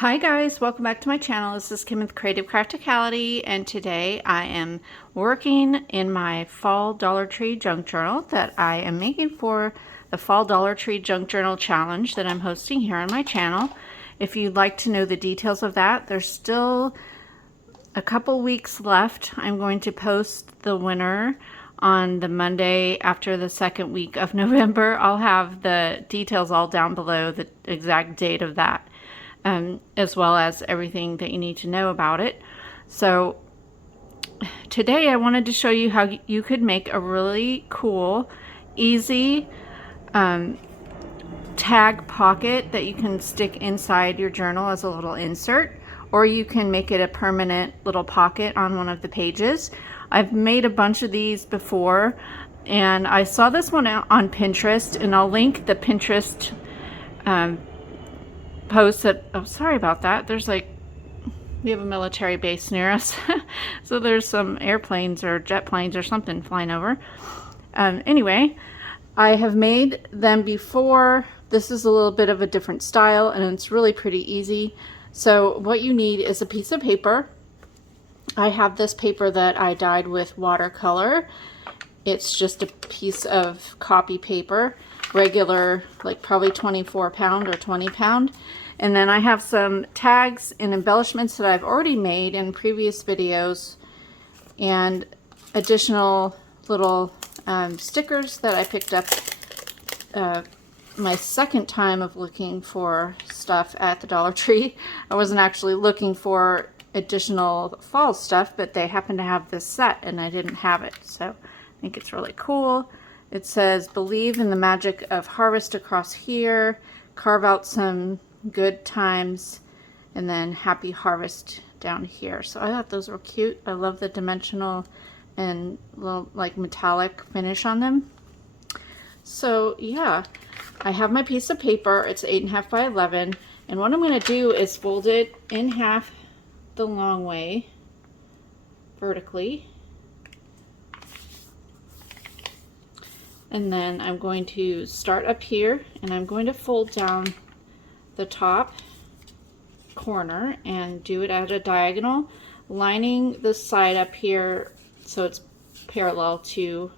Hi guys, welcome back to my channel. This is Kim with Creative Crafticality, and today I am working in my fall Dollar Tree junk journal that I am making for the Fall Dollar Tree Junk Journal Challenge that I'm hosting here on my channel. If you'd like to know the details of that, there's still a couple weeks left. I'm going to post the winner on the Monday after the second week of November. I'll have the details all down below, the exact date of that. As well as everything that you need to know about it. So today I wanted to show you how you could make a really cool, easy tag pocket that you can stick inside your journal as a little insert, or you can make it a permanent little pocket on one of the pages. I've made a bunch of these before, and I saw this one on Pinterest, and I'll link the Pinterest post that, oh, sorry about that. There's we have a military base near us. So there's some airplanes or jet planes or something flying over. Anyway, I have made them before. This is a little bit of a different style, and it's really pretty easy. So what you need is a piece of paper. I have this paper that I dyed with watercolor. It's just a piece of copy paper, regular, like probably 24 pound or 20 pound. And then I have some tags and embellishments that I've already made in previous videos, and additional little stickers that I picked up my second time of looking for stuff at the Dollar Tree. I wasn't actually looking for additional fall stuff, but they happen to have this set and I didn't have it. So I think it's really cool. It says, "Believe in the magic of harvest" across here. Carve out some good times, and then "Happy Harvest" down here. So I thought those were cute. I love the dimensional and little like metallic finish on them. So yeah, I have my piece of paper. It's 8.5 by 11, and what I'm going to do is fold it in half the long way vertically, and then I'm going to start up here, and I'm going to fold down the top corner and do it at a diagonal, lining the side up here so it's parallel to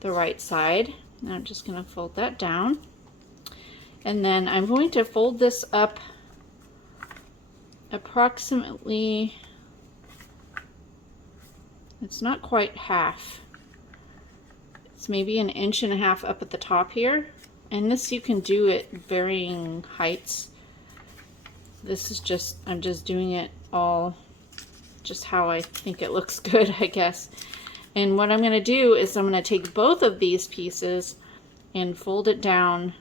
the right side. And I'm just going to fold that down, and then I'm going to fold this up approximately, it's not quite half, it's maybe 1.5 inches up at the top here. And this you can do at varying heights. This is just, I'm just doing it all just how I think it looks good, I guess. And what I'm going to do is I'm going to take both of these pieces and fold it down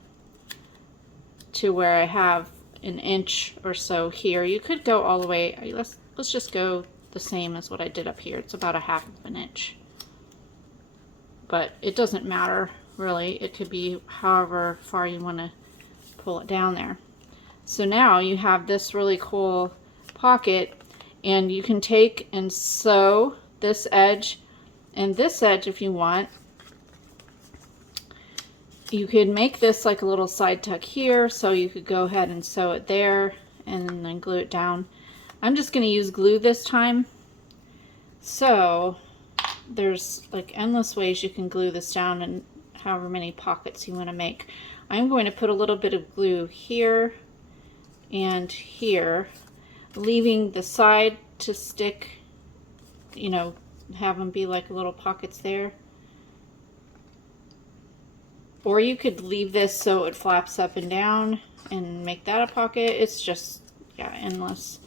to where I have 1 inch or so here. You could go all the way, let's just go the same as what I did up here. It's about 1/2 inch. But it doesn't matter. Really, it could be however far you want to pull it down there. So now you have this really cool pocket, and you can take and sew this edge and this edge if you want. You could make this like a little side tuck here, so you could go ahead and sew it there and then glue it down. I'm just going to use glue this time. So there's like endless ways you can glue this down, and however many pockets you want to make. I'm going to put a little bit of glue here and here, leaving the side to stick, you know, have them be like little pockets there. Or you could leave this so it flaps up and down and make that a pocket. It's just, yeah, endless.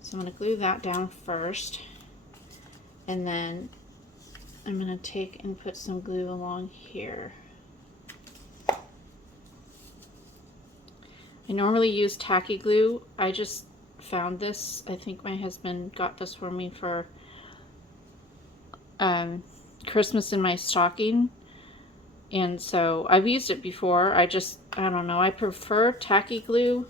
So I'm going to glue that down first, and then I'm going to take and put some glue along here. I normally use tacky glue. I just found this. I think my husband got this for me for Christmas in my stocking. And so I've used it before. I don't know. I prefer tacky glue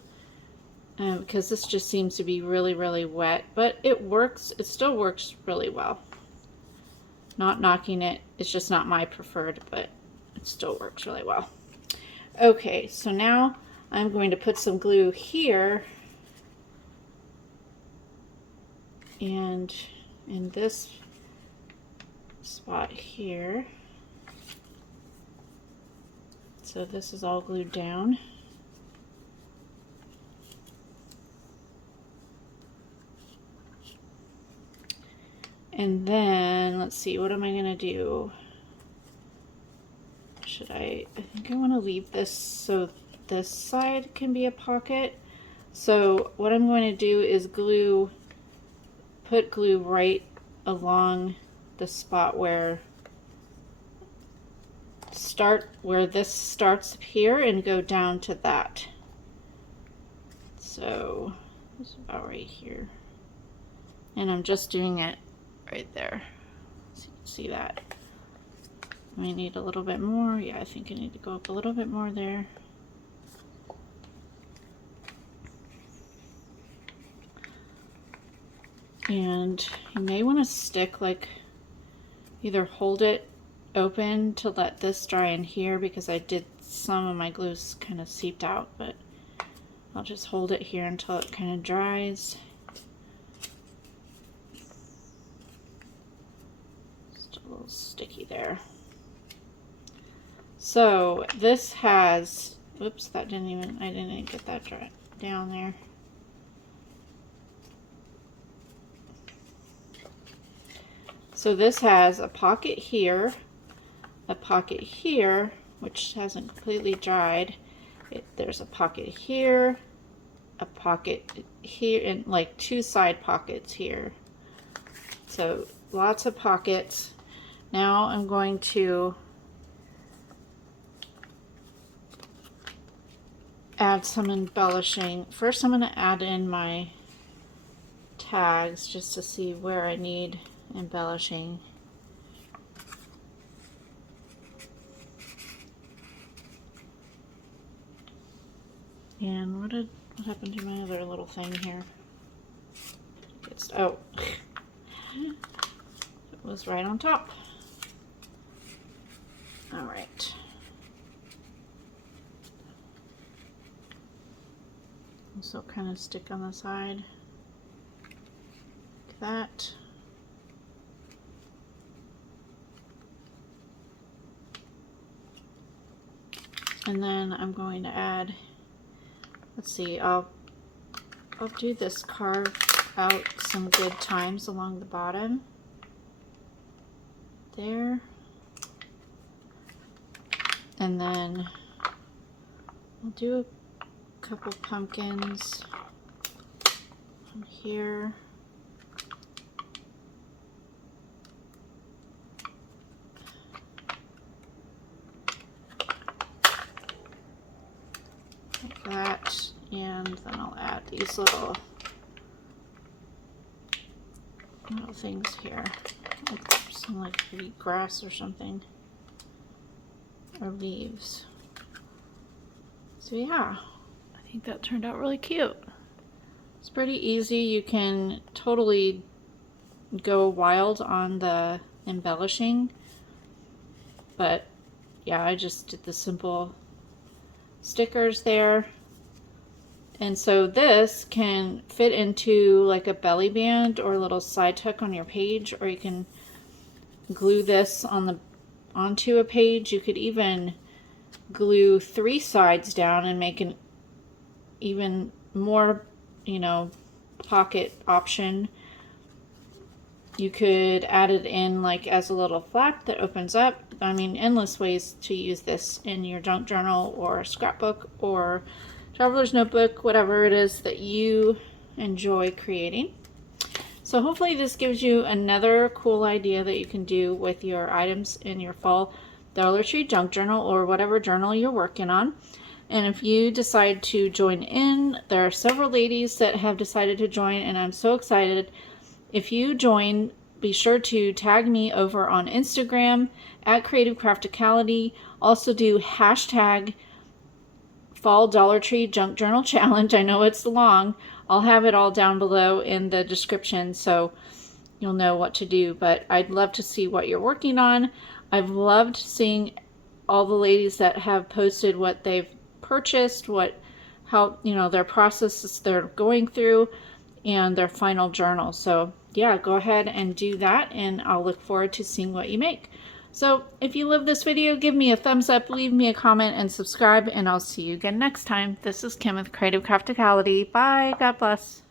because this just seems to be really, really wet. But it works. It still works really well. Not knocking it, it's just not my preferred, but it still works really well. Okay, so now I'm going to put some glue here and in this spot here. So this is all glued down. And then, let's see, what am I gonna do? I think I wanna leave this so this side can be a pocket. So what I'm going to do is put glue right along the spot where this starts here and go down to that. So it's about right here. And I'm just doing it right there. So you can see that. I need a little bit more. Yeah, I think I need to go up a little bit more there. And you may want to stick, like, either hold it open to let this dry in here, because I did some of my glues kind of seeped out, but I'll just hold it here until it kind of dries. Just a little sticky there. So this has, whoops, I didn't even get that dry down there. So this has a pocket here, which hasn't completely dried. There's a pocket here, a pocket here, and like 2 side pockets here. So lots of pockets. Now I'm going to add some embellishing. First I'm going to add in my tags just to see where I need embellishing. And what happened to my other little thing here? Oh, it was right on top. All right. So kind of stick on the side like that. And then I'm going to add, let's see, I'll do this, carve out some good times along the bottom there. And then I'll do a couple pumpkins on here. Like that, and then I'll add these little things here, like some like wheat grass or something, or leaves. So yeah, I think that turned out really cute. It's pretty easy. You can totally go wild on the embellishing, but yeah, I just did the simple stickers there. And so this can fit into like a belly band or a little side tuck on your page, or you can glue this onto a page. You could even glue 3 sides down and make an even more, pocket option. You could add it in like as a little flap that opens up. I mean, endless ways to use this in your junk journal or scrapbook or traveler's notebook, whatever it is that you enjoy creating. So hopefully this gives you another cool idea that you can do with your items in your fall Dollar Tree junk journal or whatever journal you're working on. And if you decide to join in, there are several ladies that have decided to join, and I'm so excited. If you join, be sure to tag me over on Instagram at Creative Crafticality. Also do hashtag Fall Dollar Tree Junk Journal Challenge. I know it's long. I'll have it all down below in the description so you'll know what to do, but I'd love to see what you're working on. I've loved seeing all the ladies that have posted what they've purchased, how their processes they're going through, and their final journal. So yeah, go ahead and do that, and I'll look forward to seeing what you make. So if you love this video, give me a thumbs up, leave me a comment, and subscribe, and I'll see you again next time. This is Kim with Creative Crafticality. Bye. God bless.